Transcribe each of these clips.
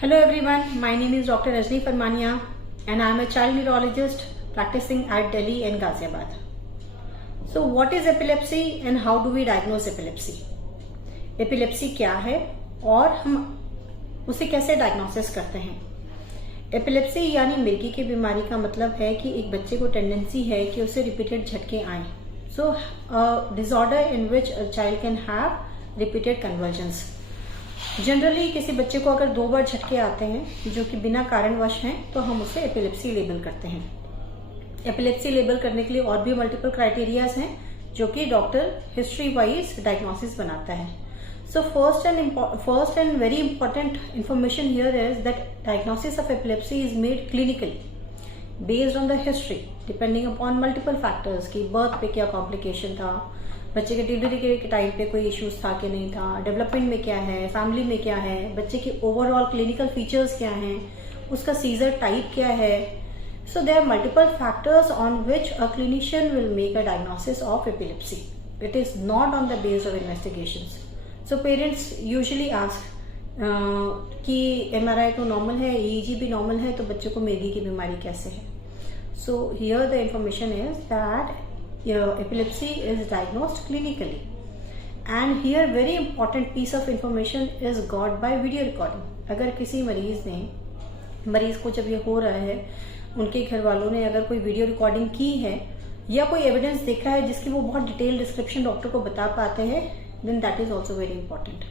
Hello everyone, my name is Dr. Rajni Farmania and I am a child neurologist practicing at Delhi and Ghaziabad. So what is epilepsy and how do we diagnose epilepsy? Epilepsy क्या है और हम उसे कैसे diagnosis करते हैं? Epilepsy यानी मिर्गी की बीमारी का मतलब है कि एक बच्चे को टेंडेंसी है कि उसे रिपीटेड झटके आए. So disorder in which a child can have repeated convulsions. Generally किसी बच्चे को अगर 2 बार झटके आते हैं जो कि बिना कारणवश हैं तो हम उसे एपिलेप्सी लेबल करते हैं. एपिलेप्सी लेबल करने के लिए और भी मल्टीपल क्राइटेरियाज हैं जो कि डॉक्टर हिस्ट्री वाइज डायग्नोसिस बनाता है. So first and very important information here is that diagnosis of epilepsy is made clinically based on the history depending upon multiple factors कि birth पे क्या complication था, बच्चे के डिलीवरी के टाइम पे कोई इश्यूज था कि नहीं था, डेवलपमेंट में क्या है, फैमिली में क्या है, बच्चे के ओवरऑल क्लिनिकल फीचर्स क्या हैं, उसका सीजर टाइप क्या है. So there are multiple factors on which a clinician will make a diagnosis of epilepsy. It is not on the basis of investigations. So parents usually ask कि MRI तो normal है, EEG भी normal है, तो बच्चों को मिर्गी की बीमारी कैसे है. So here the information is that epilepsy is diagnosed clinically, and here very important piece of information is got by video recording. अगर किसी मरीज को जब ये हो रहा है, उनके घर वालों ने अगर कोई वीडियो रिकॉर्डिंग की है या कोई एविडेंस देखा है जिसकी वो बहुत डिटेल डिस्क्रिप्शन डॉक्टर को बता पाते हैं, then that is also very important.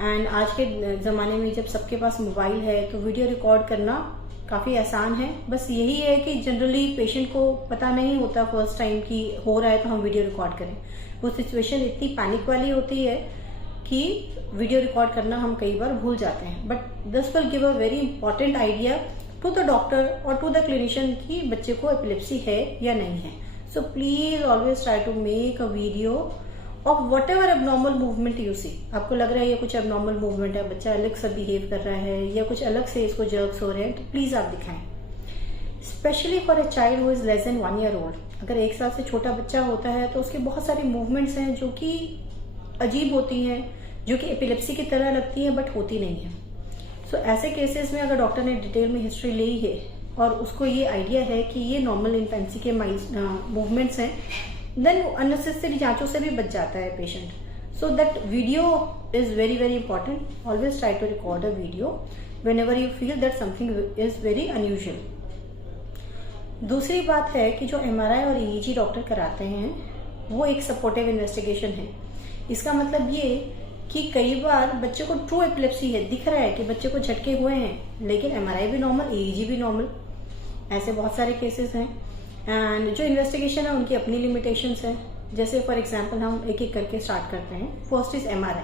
And आज के ज़माने में जब सबके पास मोबाइल है तो वीडियो रिकॉर्ड करना काफ़ी आसान है. बस यही है कि जनरली पेशेंट को पता नहीं होता फर्स्ट टाइम कि हो रहा है तो हम वीडियो रिकॉर्ड करें. वो सिचुएशन इतनी पैनिक वाली होती है कि वीडियो रिकॉर्ड करना हम कई बार भूल जाते हैं. But this will give a very important idea to the doctor और टू द क्लिनिशियन कि बच्चे को एपिलेप्सी है या नहीं है. So please always try to make a video of whatever abnormal movement you see. आपको लग रहा है ये कुछ एबनॉर्मल मूवमेंट है, बच्चा अलग सा बिहेव कर रहा है या कुछ अलग से इसको जर्क्स हो रहे हैं, तो प्लीज आप दिखाएं. Specially for a child who is less than 1 year old. अगर 1 साल से छोटा बच्चा होता है तो उसके बहुत सारी मूवमेंट्स हैं जो कि अजीब होती हैं, जो कि एपिलेप्सी की तरह लगती हैं बट होती नहीं है. सो ऐसे केसेस में अगर डॉक्टर ने डिटेल में हिस्ट्री ली है और उसको ये आइडिया है कि ये नॉर्मल इन्फेंसी के मूवमेंट्स हैं, देन अननेसेसरी जांचों से भी बच जाता है patient. So that video is very very important. Always try to record a video whenever you feel that something is very unusual. दूसरी बात है कि जो MRI और EEG डॉक्टर कराते हैं वो एक सपोर्टिव इन्वेस्टिगेशन है. इसका मतलब ये कि कई बार बच्चे को ट्रू एपिलेप्सी है, दिख रहा है कि बच्चे को झटके हुए हैं, लेकिन MRI भी नॉर्मल, EEG भी नॉर्मल. ऐसे बहुत सारे केसेस हैं. एंड जो इन्वेस्टिगेशन है उनकी अपनी लिमिटेशंस हैं. जैसे फॉर एग्जांपल हम एक एक करके स्टार्ट करते हैं. First is MRI.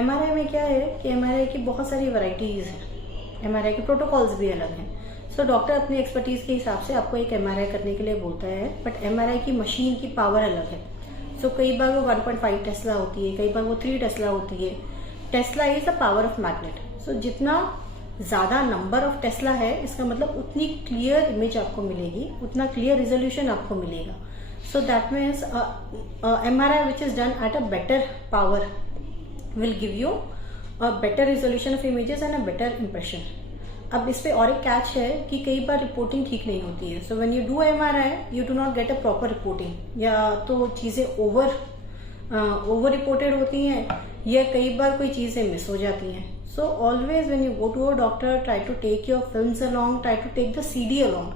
MRI में क्या है कि MRI की बहुत सारी वैरायटीज हैं. MRI के प्रोटोकॉल्स भी अलग हैं. सो डॉक्टर अपनी एक्सपर्टीज के हिसाब से आपको एक MRI करने के लिए बोलता है, बट MRI की मशीन की पावर अलग है. सो कई बार वो 1.5 टेस्ला होती है, कई बार वो 3 टेस्ला होती है. Tesla is the power of magnet. So जितना ज्यादा नंबर ऑफ टेस्ला है इसका मतलब उतनी क्लियर इमेज आपको मिलेगी, उतना क्लियर रिजोल्यूशन आपको मिलेगा. So that means MRI which is done at a better power will give you a better resolution of images and a better impression. अब इस पे और एक कैच है कि कई बार रिपोर्टिंग ठीक नहीं होती है. So when you do MRI you do not get a proper reporting, या तो चीजें ओवर रिपोर्टेड होती हैं या कई बार कोई चीजें मिस हो जाती हैं. So always when you go to a doctor, try to take your films along, try to take the CD along,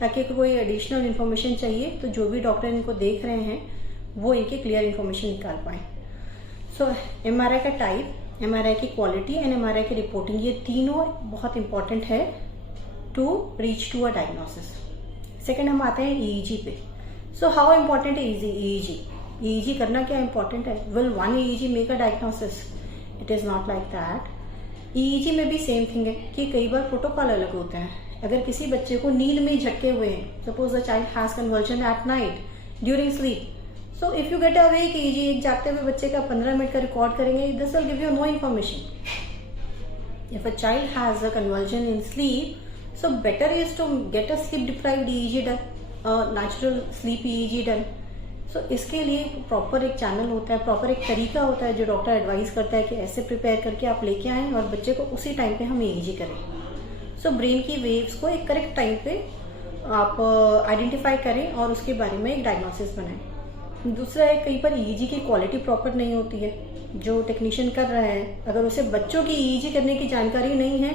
ताकि कोई एडिशनल इन्फॉर्मेशन चाहिए तो जो भी डॉक्टर इनको देख रहे हैं वो इनकी क्लियर इन्फॉर्मेशन निकाल पाए. सो MRI का टाइप, MRI की क्वालिटी एंड MRI की रिपोर्टिंग, ये तीनों बहुत इंपॉर्टेंट है to reach to a diagnosis. Second हम आते हैं EEG पे. सो हाउ इम्पॉर्टेंट है EEG? EEG करना क्या इंपॉर्टेंट है? Will 1 EEG make a diagnosis? It is not like that. EEG में भी सेम थिंग है कि कई बार प्रोटोकॉल अलग होते हैं. अगर किसी बच्चे को नींद में झटके हुए हैं, suppose a child has conversion at night during sleep, so if you get awake EEG, एक जागते हुए बच्चे का 15 मिनट का रिकॉर्ड करेंगे, this will give you no information. If a child has a convulsion in sleep, so better is to get a sleep deprived EEG done, natural sleep EEG done. So इसके लिए proper एक channel होता है, proper एक तरीका होता है जो डॉक्टर एडवाइस करता है कि ऐसे प्रिपेयर करके आप लेके आएँ और बच्चे को उसी टाइम पे हम EEG करें। सो ब्रेन की वेव्स को एक करेक्ट टाइम पे आप आइडेंटिफाई करें और उसके बारे में एक डायग्नोसिस बनाएं। दूसरा है, कई बार EEG की क्वालिटी प्रॉपर नहीं होती है। जो टेक्नीशियन कर रहा है, अगर उसे बच्चों की EEG करने की जानकारी नहीं है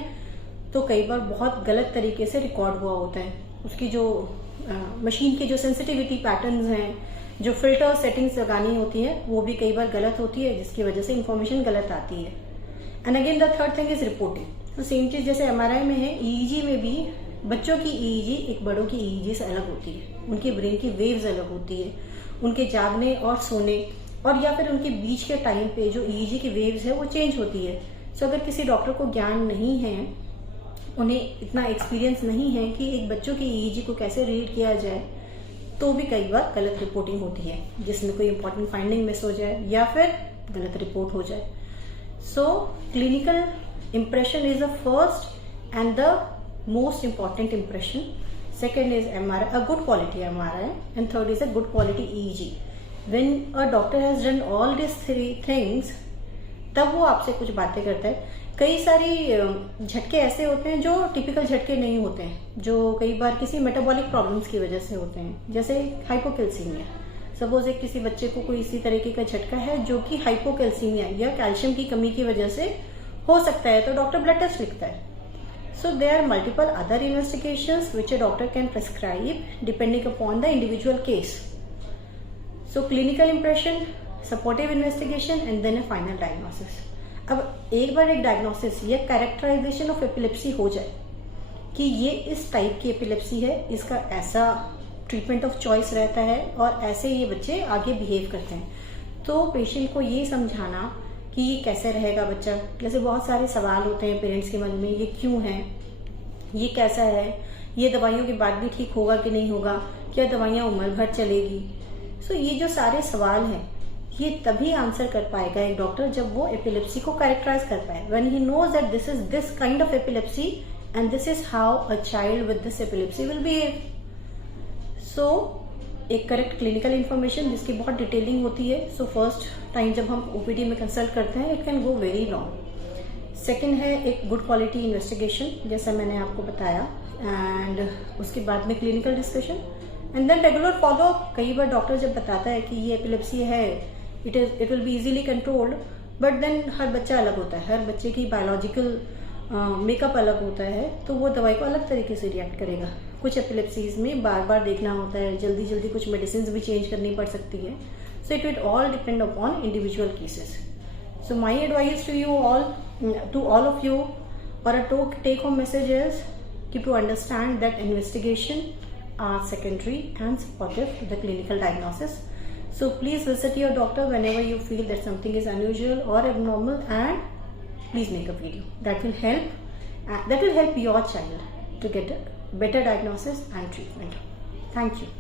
तो कई बार बहुत गलत तरीके से रिकॉर्ड हुआ होता है। उसकी जो मशीन की जो सेंसिटिविटी पैटर्न्स हैं, जो फिल्टर सेटिंग्स लगानी होती है, वो भी कई बार गलत होती है, जिसकी वजह से इंफॉर्मेशन गलत आती है। And again the third thing is reporting. तो सेम चीज जैसे MRI में है, EEG में भी बच्चों की EEG एक बड़ों की EEG से अलग होती है। उनकी ब्रेन की वेव्स अलग होती है, उनके जागने और सोने और या फिर उनके बीच के टाइम पे जो EEG की वेव्स है वो चेंज होती है। सो अगर किसी डॉक्टर को ज्ञान नहीं है, उन्हें इतना एक्सपीरियंस नहीं है कि एक बच्चों की EEG को कैसे रीड किया जाए, तो भी कई बार गलत रिपोर्टिंग होती है, जिसमें कोई इंपॉर्टेंट फाइंडिंग मिस हो जाए या फिर गलत रिपोर्ट हो जाए। So clinical impression is the first and the most important impression. Second is MRI, a good quality MRI, and third is a good quality EEG. When a doctor has done all these three things, तब वो आपसे कुछ बातें करता है। कई सारी झटके ऐसे होते हैं जो टिपिकल झटके नहीं होते हैं, जो कई बार किसी मेटाबॉलिक प्रॉब्लम्स की वजह से होते हैं, जैसे हाइपोकैल्सीमिया। सपोज एक किसी बच्चे को कोई इसी तरीके का झटका है जो कि हाइपोकैल्सीमिया या कैल्शियम की कमी की वजह से हो सकता है, तो डॉक्टर ब्लड टेस्ट लिखता है। So there are multiple other investigations which a doctor can prescribe depending upon the individual case. So clinical impression, supportive investigation and then a final diagnosis. अब एक बार एक डायग्नोसिस या कैरेक्टराइजेशन ऑफ एपिलेप्सी हो जाए कि ये इस टाइप की एपिलेप्सी है, इसका ऐसा ट्रीटमेंट ऑफ चॉइस रहता है और ऐसे ये बच्चे आगे बिहेव करते हैं, तो पेशेंट को ये समझाना कि ये कैसे रहेगा बच्चा। जैसे बहुत सारे सवाल होते हैं पेरेंट्स के मन में, ये क्यों है, ये कैसा है, ये दवाइयों के बाद भी ठीक होगा कि नहीं होगा, क्या दवाइयाँ उम्र भर चलेगी। सो ये जो सारे सवाल हैं, ये तभी आंसर कर पाएगा एक डॉक्टर जब वो एपिलेप्सी को कैरेक्टराइज कर पाए, when he knows that this is this kind of epilepsy and this is how a child with this epilepsy will behave. So एक करेक्ट क्लिनिकल इन्फॉर्मेशन जिसकी बहुत डिटेलिंग होती है। सो फर्स्ट टाइम जब हम OPD में कंसल्ट करते हैं, it can go very long. Second है एक गुड क्वालिटी इन्वेस्टिगेशन, जैसा मैंने आपको बताया, एंड उसके बाद में clinical discussion and then regular follow. कई बार डॉक्टर जब बताता है कि ये एपिलेप्सी है, it will be easily controlled, but then हर बच्चा अलग होता है, हर बच्चे की बायोलॉजिकल मेकअप अलग होता है, तो वो दवाई को अलग तरीके से रिएक्ट करेगा। कुछ एपिलेप्सीज में बार बार देखना होता है, जल्दी जल्दी कुछ मेडिसिन भी चेंज करनी पड़ सकती है। So it will all depend upon individual cases. So my advice to you all, to all of you, और a take home message is keep to understand that investigation are secondary and supportive to the clinical diagnosis. So please visit your doctor whenever you feel that something is unusual or abnormal, and please make a video. That will help your child to get a better diagnosis and treatment. Thank you.